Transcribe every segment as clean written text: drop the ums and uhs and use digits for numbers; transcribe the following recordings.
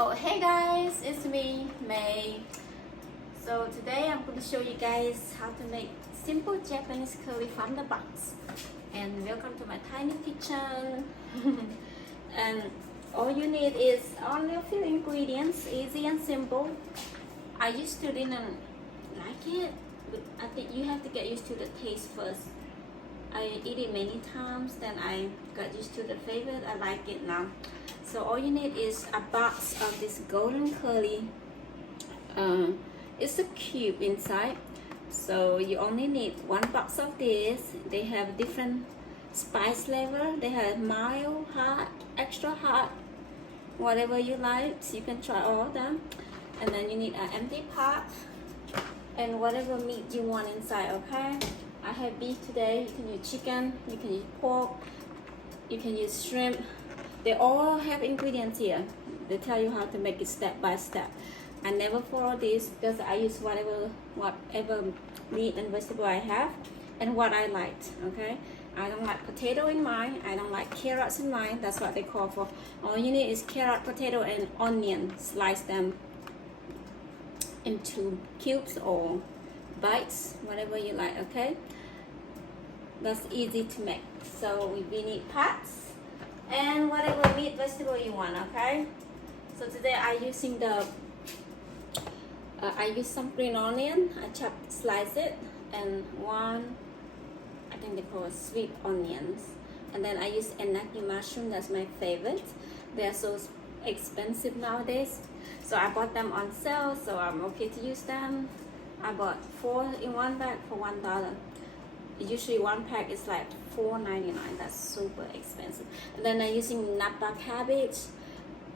Oh, hey guys, it's me, May. So today I'm going to show you guys how to make simple Japanese curry from the box. And welcome to my tiny kitchen. And all you need is only a few ingredients, easy and simple. I used to didn't like it, but I think you have to get used to the taste first. I eat it many times, then I got used to the flavor. I like it now. So all you need is a box of this golden curry. It's a cube inside. So you only need one box of this. They have different spice level. They have mild, hot, extra hot, whatever you like. So you can try all of them. And then you need an empty pot and whatever meat you want inside, okay? I have beef today. You can use chicken, you can use pork, you can use shrimp. They all have ingredients here. They tell you how to make it step by step. I never follow this because I use whatever meat and vegetable I have and what I liked, okay? I don't like potato in mine. I don't like carrots in mine. That's what they call for. All you need is carrot, potato, and onion. Slice them into cubes or bites, whatever you like, okay? That's easy to make. So we need pots and whatever meat vegetable you want, okay? So today I'm using I use some green onion. I slice it, and one, I think they call it sweet onions. And then I use enaki mushroom. That's my favorite. They are so expensive nowadays, so I bought them on sale, so I'm okay to use them. I bought 4 in one bag for $1. Usually one pack is like $4.99. That's super expensive. And then I'm using napa cabbage.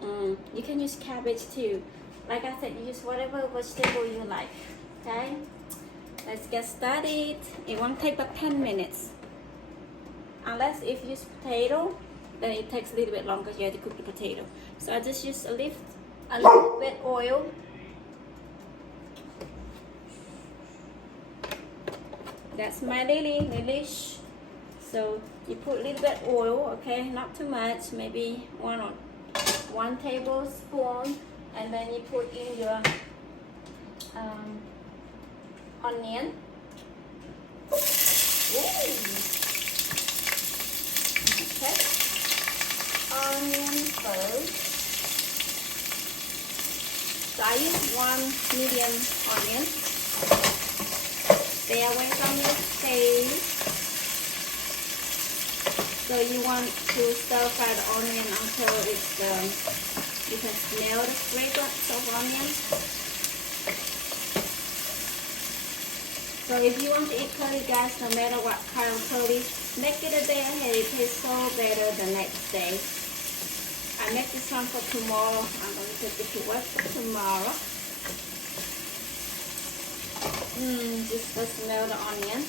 You can use cabbage too. Like I said, you use whatever vegetable you like. Okay, let's get started. It won't take but 10 minutes. Unless if you use potato, then it takes a little bit longer. You have to cook the potato. So I just use a little bit oil. That's my delish. So you put a little bit oil, okay, not too much, maybe one tablespoon, and then you put in your onion. Ooh. Okay, onion first. So I use one medium onion. Stay away from your face. So you want to stir fry the onion until it's you can smell the fragrance of onion. So if you want to eat curry, guys, no matter what kind of curry, make it a day ahead. It tastes so better the next day. I make this one for tomorrow. I'm going to take it to work for tomorrow. Just to smell the onion.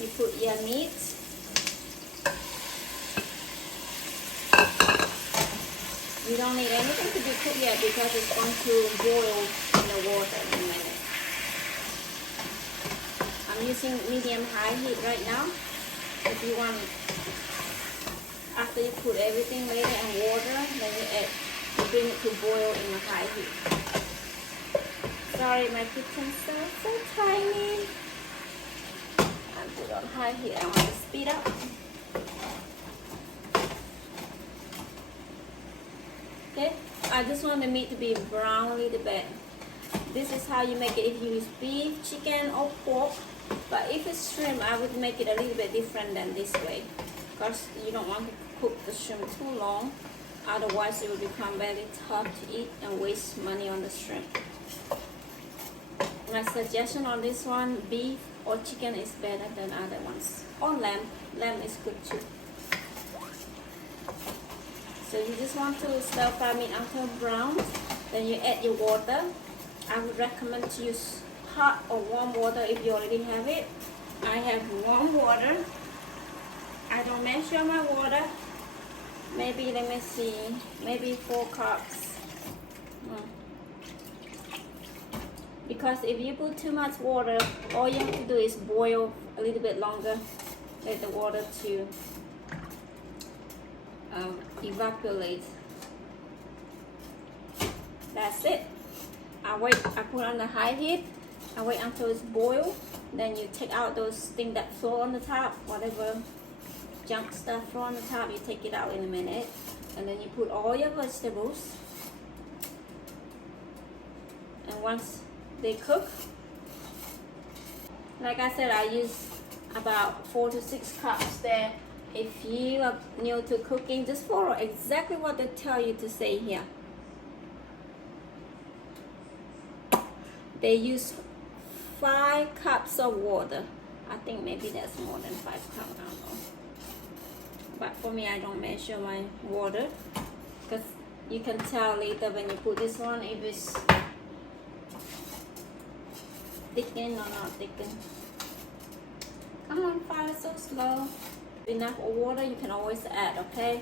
You put your meat. You don't need anything to be cooked yet because it's going to boil in the water in a minute. I'm using medium-high heat right now. If you want, after you put everything later and water, then you bring it to boil in a high heat. Sorry, my kitchen's so tiny. I put on high heat. I want to speed up. Okay, I just want the meat to be brown a little bit. This is how you make it if you use beef, chicken, or pork. But if it's shrimp, I would make it a little bit different than this way, because you don't want to cook the shrimp too long. Otherwise, it will become very tough to eat and waste money on the shrimp. My suggestion on this one, beef or chicken is better than other ones. Or lamb. Lamb is good too. So you just want to stir fry meat until brown. Then you add your water. I would recommend to use hot or warm water if you already have it. I have warm water. I don't measure my water. Maybe, let me see, maybe 4 cups. because if you put too much water, all you have to do is boil a little bit longer. Let the water to evaporate. That's it. I put on the high heat. I wait until it's boiled. Then you take out those things that float on the top, whatever junk stuff float on the top, you take it out in a minute. And then you put all your vegetables. And once they cook, like I said, I use about 4 to 6 cups there. If you are new to cooking, just follow exactly what they tell you to say here. They use 5 cups of water. I think maybe that's more than 5 cups, I don't know. But for me, I don't measure my water, because you can tell later when you put this one if it's thickened or not thickened. Come on, fire so slow. Enough water, you can always add, okay?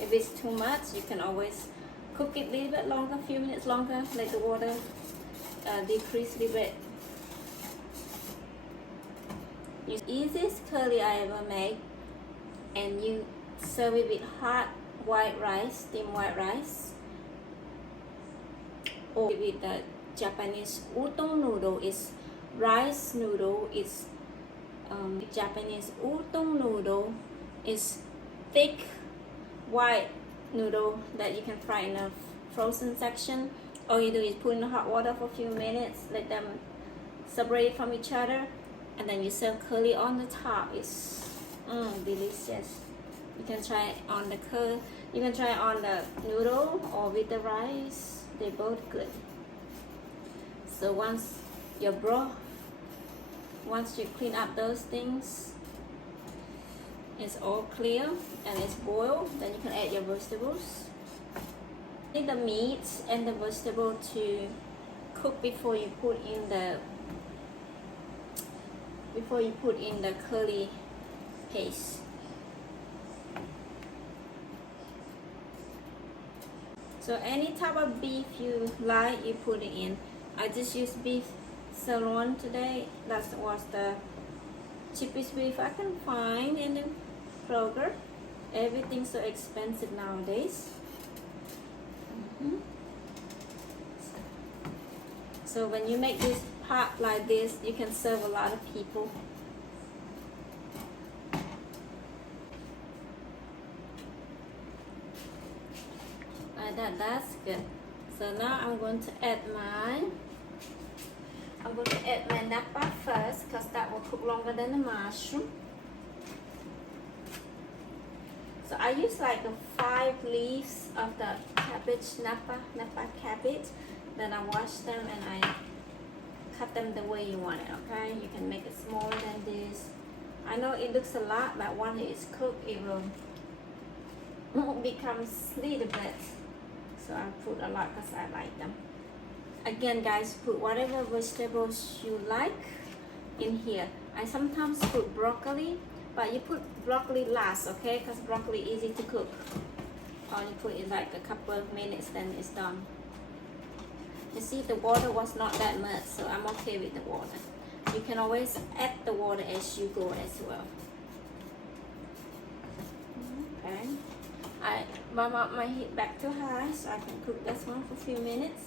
If it's too much, you can always cook it a little bit longer, a few minutes longer, let the water decrease a little bit. It's the easiest curry I ever made, and you serve it with hot white rice, steamed white rice, or with the Japanese udon noodle. Is rice noodle. Is Japanese udon noodle is thick white noodle that you can fry in a frozen section. All you do is put in the hot water for a few minutes, let them separate from each other, and then you serve curry on the top. It's delicious. You can try it on the curry, you can try it on the noodle or with the rice. They're both good. So once your broth, once you clean up those things, it's all clear and it's boiled, then you can add your vegetables. Need the meat and the vegetable to cook before you put in the curry paste. So any type of beef you like, you put it in. I just used beef sirloin today. That was the cheapest beef I can find in the Kroger. Everything's so expensive nowadays. So when you make this pot like this, you can serve a lot of people. Like that, that's good. So now I'm going to add my napa first, because that will cook longer than the mushroom. So I use like 5 leaves of the cabbage, napa cabbage. Then I wash them and I cut them the way you want it, okay? You can make it smaller than this. I know it looks a lot, but once it's cooked, it will become a little bit. So I put a lot because I like them. Again, guys, put whatever vegetables you like in here. I sometimes put broccoli, but you put broccoli last, okay? Because broccoli is easy to cook. Or you put it like a couple of minutes, then it's done. You see, the water was not that much, so I'm okay with the water. You can always add the water as you go as well. Okay. I warm up my heat back to high so I can cook this one for a few minutes.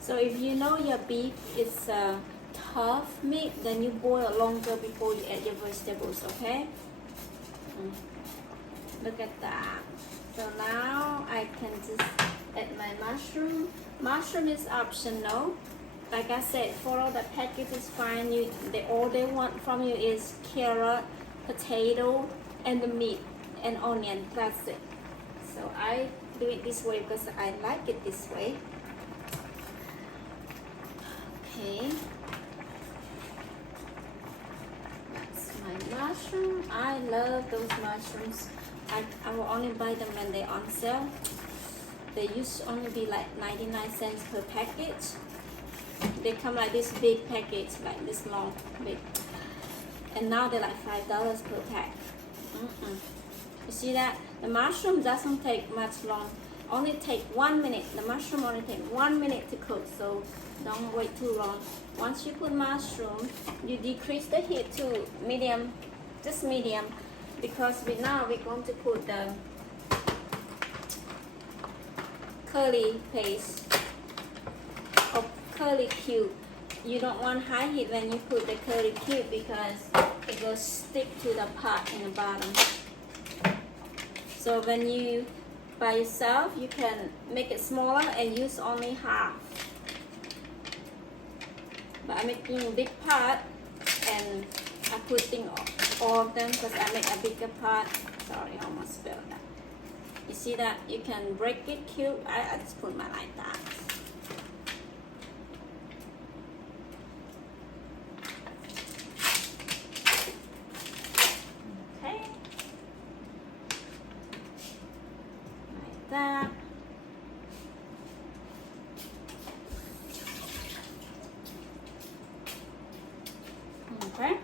So if you know your beef is tough meat, then you boil longer before you add your vegetables, okay? Look at that. So now I can just add my mushroom. Mushroom is optional. Like I said, follow the package is fine. All they want from you is carrot, potato, and the meat and onion. That's it. So I do it this way because I like it this way. Okay. That's my mushroom. I love those mushrooms. I will only buy them when they're on sale. They used to only be like 99 cents per package. They come like this big package, like this long, big. And now they're like $5 per pack. You see that? The mushroom doesn't take much long only take 1 minute. The mushroom only take 1 minute to cook, so don't wait too long. Once you put mushroom, you decrease the heat to medium, just medium, because now we're going to put the curry paste or curry cube. You don't want high heat when you put the curry cube because it will stick to the pot in the bottom. So when you by yourself, you can make it smaller and use only half. But I'm making a big pot and I'm putting all of them because I make a bigger pot. Sorry, I almost spilled that. You see that? You can break it cube. I just put mine like that. Okay. Like that. Okay.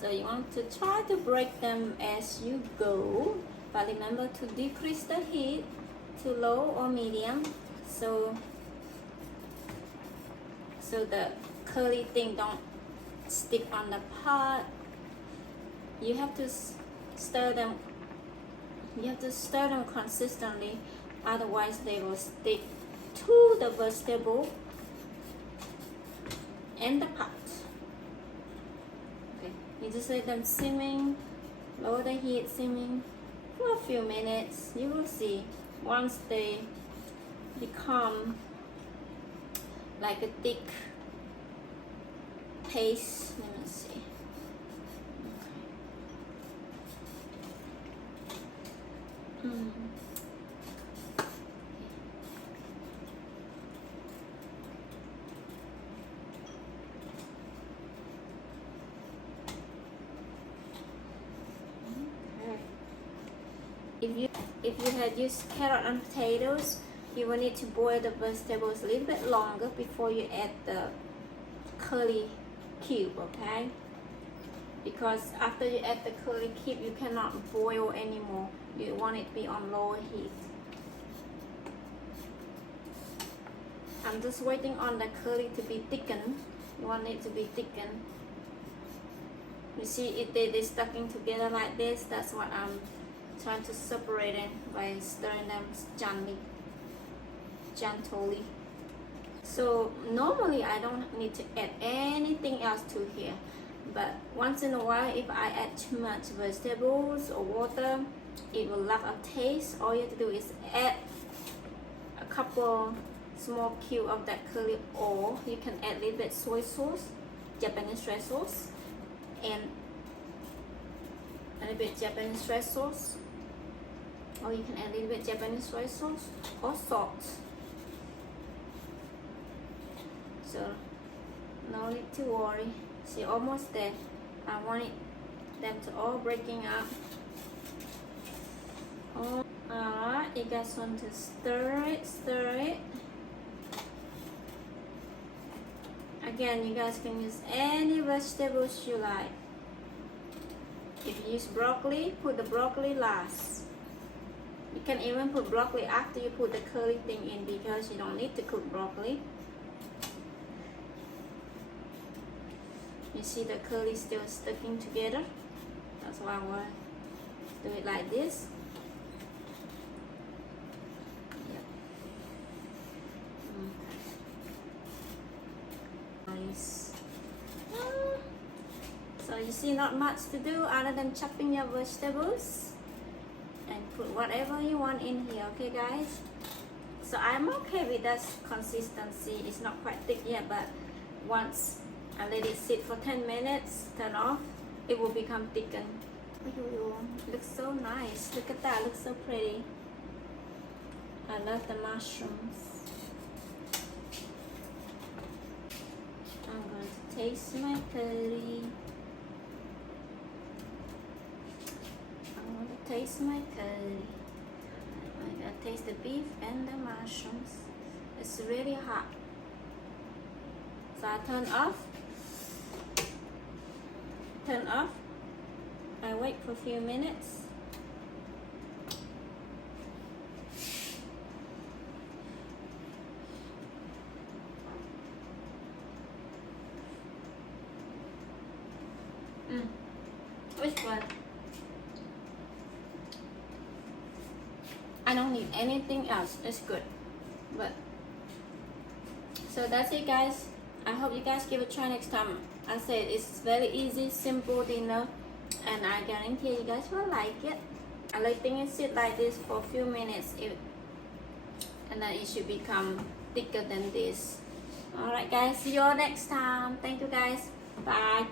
So you want to try to break them as you go. But remember to decrease the heat to low or medium, so the curly thing don't stick on the pot. You have to stir them. You have to stir them consistently, otherwise they will stick to the vegetable and the pot. Okay, you just let them simming, lower the heat, simming for a few minutes. You will see once they become like a thick paste. Let me see. Okay. If you had used carrot and potatoes, you will need to boil the vegetables a little bit longer before you add the curly cube, okay? Because after you add the curly cube, you cannot boil anymore. You want it to be on lower heat. I'm just waiting on the curly to be thickened. You want it to be thickened. You see, if they're sticking together like this, that's what I'm trying to separate them by stirring them gently. So normally I don't need to add anything else to here, but once in a while if I add too much vegetables or water, it will lack a taste. All you have to do is add a couple small cube of that curly, or you can add a little bit soy sauce, Japanese red sauce, and a little bit Japanese red sauce, or you can add a little bit Japanese soy sauce or salt. So no need to worry. See, almost there. I want them to all breaking up. Oh, alright, you guys want to stir it. Again, you guys can use any vegetables you like. If you use broccoli, put the broccoli last. You can even put broccoli after you put the curly thing in, because you don't need to cook broccoli. You see the curly still sticking together. That's why I want to do it like this. Yep. Nice. So you see, not much to do other than chopping your vegetables and put whatever you want in here. Okay guys, so I'm okay with that consistency. It's not quite thick yet, but once I let it sit for 10 minutes, turn off, it will become thickened. It looks so nice. Look at that, looks so pretty. I love the mushrooms. I'm going to taste my curry. Taste my curry. I'm gonna taste the beef and the mushrooms. It's really hot. So I turn off. I wait for a few minutes. It's good. I don't need anything else. It's good. But so that's it, guys. I hope you guys give it a try next time. I said it's very easy, simple dinner, and I guarantee you guys will like it. I like things sit like this for a few minutes, and then it should become thicker than this. Alright guys, see you all next time. Thank you guys. Bye.